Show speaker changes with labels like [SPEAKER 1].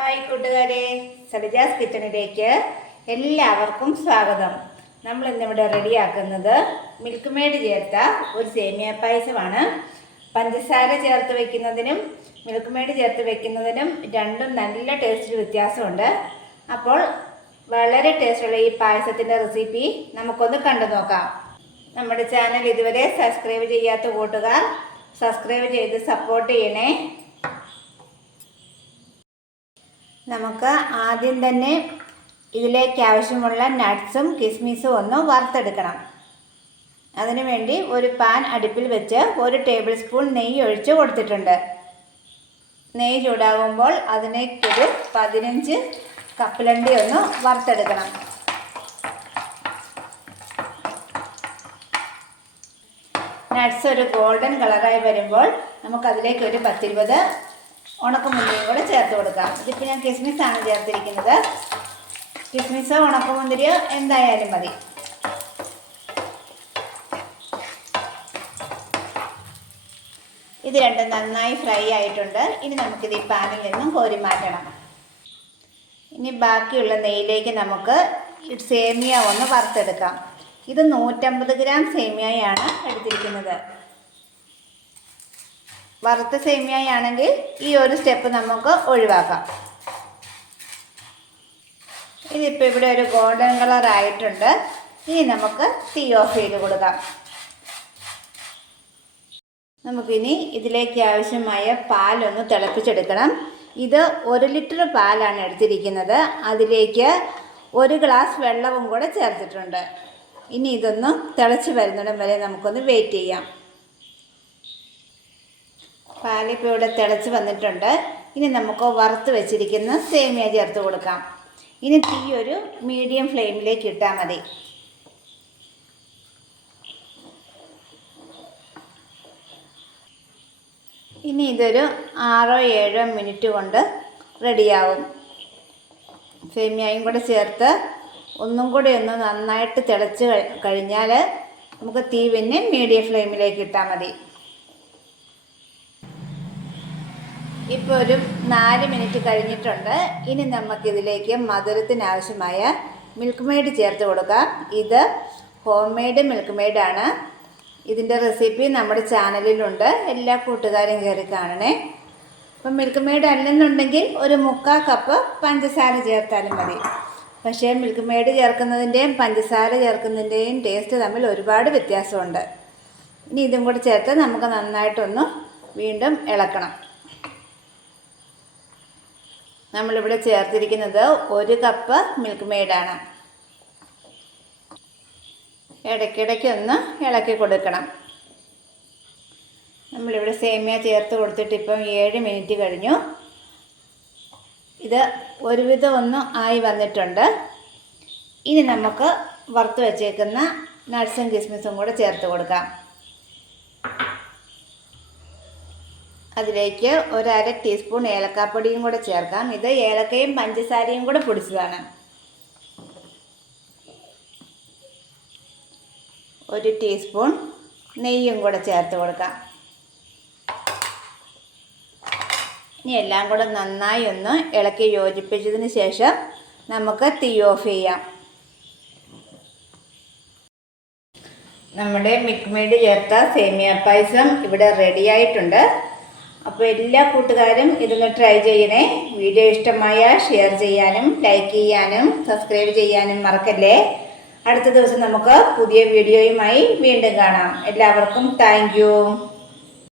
[SPEAKER 1] Hi കൂട്ടുകാരെ സലജാസ് കിച്ചണിലേക്ക് എല്ലാവർക്കും സ്വാഗതം. നമ്മൾ ഇന്നിവിടെ റെഡിയാക്കുന്നത് മിൽക്ക് മെയ്ഡ് ചേർത്ത ഒരു സേമിയ പായസമാണ്. പഞ്ചസാര ചേർത്ത് വെക്കുന്നതിനും മിൽക്ക് മെയ്ഡ് ചേർത്ത് വെക്കുന്നതിനും രണ്ടും നല്ല ടേസ്റ്റിൽ വ്യത്യാസമുണ്ട്. അപ്പോൾ വളരെ ടേസ്റ്റുള്ള ഈ പായസത്തിന്റെ റെസിപ്പി നമുക്കൊന്ന് കണ്ടു നോക്കാം. നമ്മുടെ ചാനൽ ഇതുവരെ സബ്സ്ക്രൈബ് ചെയ്യാത്ത കൂട്ടുകാർ സബ്സ്ക്രൈബ് ചെയ്ത് സപ്പോർട്ട് ചെയ്യണേ. നമുക്ക് ആദ്യം തന്നെ ഇതിലേക്ക് ആവശ്യമുള്ള നട്ട്സും കിസ്മിസും ഒന്ന് വറുത്തെടുക്കണം. അതിനുവേണ്ടി ഒരു പാൻ അടുപ്പിൽ വെച്ച് ഒരു ടേബിൾ സ്പൂൺ നെയ്യ് ഒഴിച്ച് കൊടുത്തിട്ടുണ്ട്. നെയ്യ് ചൂടാകുമ്പോൾ അതിനേക്കൊരു പതിനഞ്ച് കപ്പലണ്ടി ഒന്ന് വറുത്തെടുക്കണം. നട്ട്സ് ഒരു ഗോൾഡൻ കളറായി വരുമ്പോൾ നമുക്കതിലേക്ക് ഒരു പത്തിരുപത് ഉണക്കമുന്തിരിയും കൂടെ ചേർത്ത് കൊടുക്കാം. ഇതിപ്പോൾ ഞാൻ കിസ്മിസാണ് ചേർത്തിരിക്കുന്നത്. കിസ്മിസോ ഉണക്കമുന്തിരിയോ എന്തായാലും മതി. ഇത് രണ്ടും നന്നായി ഫ്രൈ ആയിട്ടുണ്ട്. ഇനി നമുക്കിത് ഈ പാനിൽ നിന്നും കോരി മാറ്റണം. ഇനി ബാക്കിയുള്ള നെയ്യിലേക്ക് നമുക്ക് സേമിയ ഒന്ന് വറുത്തെടുക്കാം. ഇത് നൂറ്റമ്പത് ഗ്രാം സേമിയയാണ് എടുത്തിരിക്കുന്നത്. വറുത്ത സേമിയയാണെങ്കിൽ ഈ ഒരു സ്റ്റെപ്പ് നമുക്ക് ഒഴിവാക്കാം. ഇതിപ്പോൾ ഇവിടെ ഒരു ഗോൾഡൻ കളർ ആയിട്ടുണ്ട്. ഇനി നമുക്ക് തീ ഓഫ് ചെയ്ത് കൊടുക്കാം. നമുക്കിനി ഇതിലേക്ക് ആവശ്യമായ പാലൊന്ന് തിളപ്പിച്ചെടുക്കണം. ഇത് ഒരു ലിറ്റർ പാലാണ് എടുത്തിരിക്കുന്നത്. അതിലേക്ക് ഒരു ഗ്ലാസ് വെള്ളവും കൂടെ ചേർത്തിട്ടുണ്ട്. ഇനി ഇതൊന്ന് തിളച്ച് വരുന്നിടം വരെ നമുക്കൊന്ന് വെയിറ്റ് ചെയ്യാം. പാലിപ്പോൾ ഇവിടെ തിളച്ച് വന്നിട്ടുണ്ട്. ഇനി നമുക്ക് വറുത്ത് വെച്ചിരിക്കുന്ന സേമിയ ചേർത്ത് കൊടുക്കാം. ഇനി തീ ഒരു മീഡിയം ഫ്ലെയിമിലേക്ക് ഇട്ടാൽ മതി. ഇനി ഇതൊരു ആറോ ഏഴോ മിനിറ്റ് കൊണ്ട് റെഡിയാവും. സേമിയയും കൂടെ ചേർത്ത് ഒന്നും കൂടി ഒന്ന് നന്നായിട്ട് തിളച്ച് കഴിഞ്ഞാൽ നമുക്ക് തീ പിന്നെ മീഡിയം ഫ്ലെയിമിലേക്ക് ഇട്ടാൽ മതി. ഇപ്പോൾ ഒരു നാല് മിനിറ്റ് കഴിഞ്ഞിട്ടുണ്ട്. ഇനി നമുക്കിതിലേക്ക് മധുരത്തിന് ആവശ്യമായ മിൽക്ക് മെയ്ഡ് ചേർത്ത് കൊടുക്കാം. ഇത് ഹോം മെയ്ഡ് മിൽക്ക് മെയ്ഡാണ് ഇതിന്റെ റെസിപ്പി നമ്മുടെ ചാനലിലുണ്ട് എല്ലാ കൂട്ടുകാരും കയറി കാണണേ. അപ്പം മിൽക്ക് മെയ്ഡ് അല്ലെന്നുണ്ടെങ്കിൽ ഒരു മുക്കാൽ കപ്പ് പഞ്ചസാര ചേർത്താലും മതി. പക്ഷേ മിൽക്ക് മെയ്ഡ് ചേർക്കുന്നതിന്റെയും പഞ്ചസാര ചേർക്കുന്നതിന്റെയും ടേസ്റ്റ് തമ്മിൽ ഒരുപാട് വ്യത്യാസമുണ്ട്. ഇനി ഇതും കൂടി ചേർത്ത് നമുക്ക് നന്നായിട്ടൊന്ന് വീണ്ടും ഇളക്കണം. നമ്മളിവിടെ ചേർത്തിരിക്കുന്നത് ഒരു കപ്പ് മിൽക്ക് മെയ്ഡാണ് ഇടയ്ക്കിടയ്ക്ക് ഒന്ന് ഇളക്കി കൊടുക്കണം. നമ്മളിവിടെ സേമിയ ചേർത്ത് കൊടുത്തിട്ട് ഇപ്പം ഏഴ് മിനിറ്റ് കഴിഞ്ഞു. ഇത് ഒരുവിധം ഒന്ന് ആയി വന്നിട്ടുണ്ട്. ഇനി നമുക്ക് വറുത്ത് വെച്ചേക്കുന്ന നട്ട്സും കിസ്മിസും കൂടെ ചേർത്ത് കൊടുക്കാം. അതിലേക്ക് ഒരു അര ടീസ്പൂൺ ഏലക്കാപ്പൊടിയും കൂടെ ചേർക്കാം. ഇത് ഏലക്കയും പഞ്ചസാരയും കൂടെ പൊടിച്ചതാണ്. ഒരു ടീസ്പൂൺ നെയ്യും കൂടെ ചേർത്ത് കൊടുക്കാം. ഇനി എല്ലാം കൂടെ നന്നായി ഒന്ന് ഇളക്കി യോജിപ്പിച്ചതിന് ശേഷം നമുക്ക് തീ ഓഫ് ചെയ്യാം. നമ്മുടെ മിക്മീഡ് ചേർത്ത സേമിയ പായസം ഇവിടെ റെഡി ആയിട്ടുണ്ട്. അപ്പോൾ എല്ലാ കൂട്ടുകാരും ഇതൊന്ന് ട്രൈ ചെയ്യണേ. വീഡിയോ ഇഷ്ടമായ ഷെയർ ചെയ്യാനും ലൈക്ക് ചെയ്യാനും സബ്സ്ക്രൈബ് ചെയ്യാനും മറക്കല്ലേ? അടുത്ത ദിവസം നമുക്ക് പുതിയ വീഡിയോയുമായി വീണ്ടും കാണാം. എല്ലാവർക്കും താങ്ക്